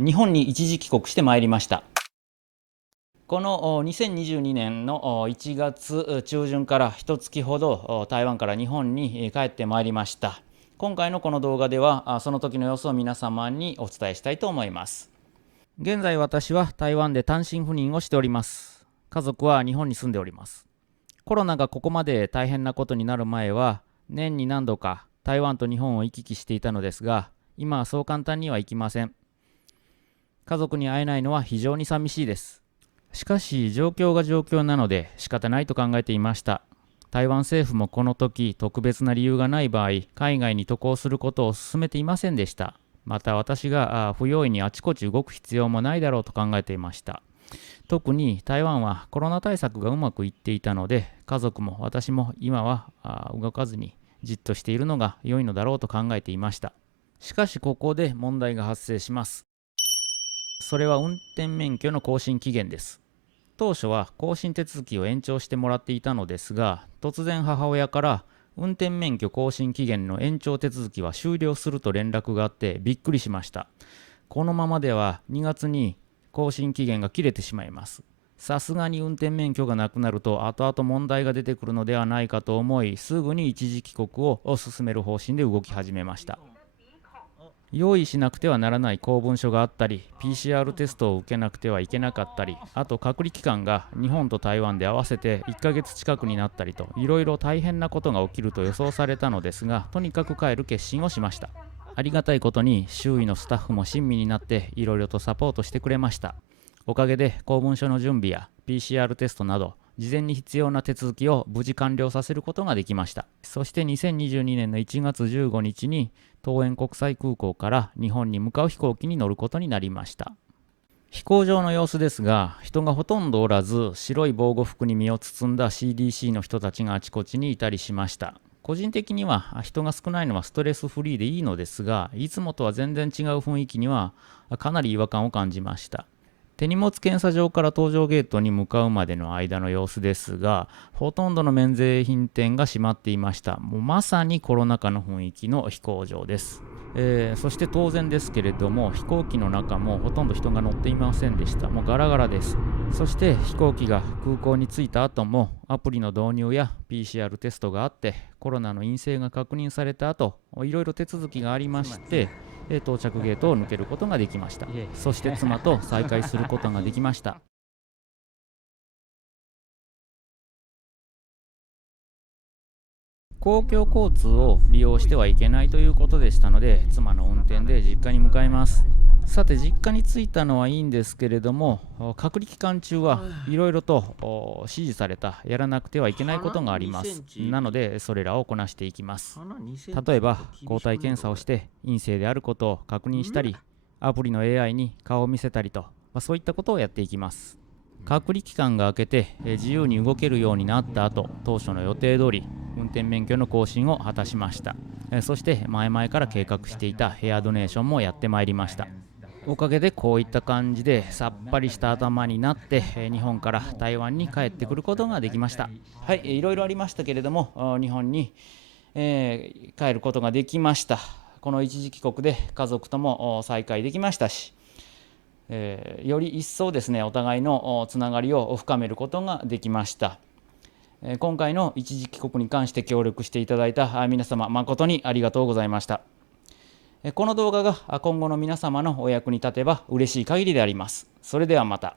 日本に一時帰国してまいりました。この2022年の1月中旬から1月ほど台湾から日本に帰ってまいりました。今回のこの動画ではその時の様子を皆様にお伝えしたいと思います。現在私は台湾で単身赴任をしております。家族は日本に住んでおります。コロナがここまで大変なことになる前は年に何度か台湾と日本を行き来していたのですが、今はそう簡単には行きません。家族に会えないのは非常に寂しいです。しかし状況が状況なので仕方ないと考えていました。台湾政府もこの時特別な理由がない場合、海外に渡航することを勧めていませんでした。また私が不用意にあちこち動く必要もないだろうと考えていました。特に台湾はコロナ対策がうまくいっていたので、家族も私も今は動かずにじっとしているのが良いのだろうと考えていました。しかしここで問題が発生します。それは運転免許の更新期限です。当初は更新手続きを延長してもらっていたのですが、突然母親から運転免許更新期限の延長手続きは終了すると連絡があってびっくりしました。このままでは2月に更新期限が切れてしまいます。さすがに運転免許がなくなると後々問題が出てくるのではないかと思い、すぐに一時帰国を進める方針で動き始めました。用意しなくてはならない公文書があったり、 PCR テストを受けなくてはいけなかったり、あと隔離期間が日本と台湾で合わせて1ヶ月近くになったりと、いろいろ大変なことが起きると予想されたのですが、とにかく帰る決心をしました。ありがたいことに周囲のスタッフも親身になっていろいろとサポートしてくれました。おかげで公文書の準備や PCR テストなど事前に必要な手続きを無事完了させることができました。そして2022年の1月15日に桃園国際空港から日本に向かう飛行機に乗ることになりました。飛行場の様子ですが、人がほとんどおらず、白い防護服に身を包んだ CDC の人たちがあちこちにいたりしました。個人的には人が少ないのはストレスフリーでいいのですが、いつもとは全然違う雰囲気にはかなり違和感を感じました。手荷物検査場から搭乗ゲートに向かうまでの間の様子ですが、ほとんどの免税品店が閉まっていました。もうまさにコロナ禍の雰囲気の飛行場です。そして当然ですけれども、飛行機の中もほとんど人が乗っていませんでした。もうガラガラです。そして飛行機が空港に着いた後もアプリの導入や PCR テストがあって、コロナの陰性が確認された後、いろいろ手続きがありまして、到着ゲートを抜けることができました。そして妻と再会することができました。公共交通を利用してはいけないということでしたので、妻の運転で実家に向かいます。さて実家に着いたのはいいんですけれども、隔離期間中はいろいろと指示されたやらなくてはいけないことがあります。なのでそれらをこなしていきます。例えば抗体検査をして陰性であることを確認したり、アプリの AI に顔を見せたりと、そういったことをやっていきます。隔離期間が明けて自由に動けるようになった後、当初の予定通り運転免許の更新を果たしました。そして前々から計画していたヘアドネーションもやってまいりました。おかげでこういった感じでさっぱりした頭になって日本から台湾に帰ってくることができました。はい、いろいろありましたけれども日本に、帰ることができました。この一時帰国で家族とも再会できましたし、より一層ですね、お互いのつながりを深めることができました。今回の一時帰国に関して協力していただいた皆様、誠にありがとうございました。この動画が今後の皆様のお役に立てば嬉しい限りであります。それではまた。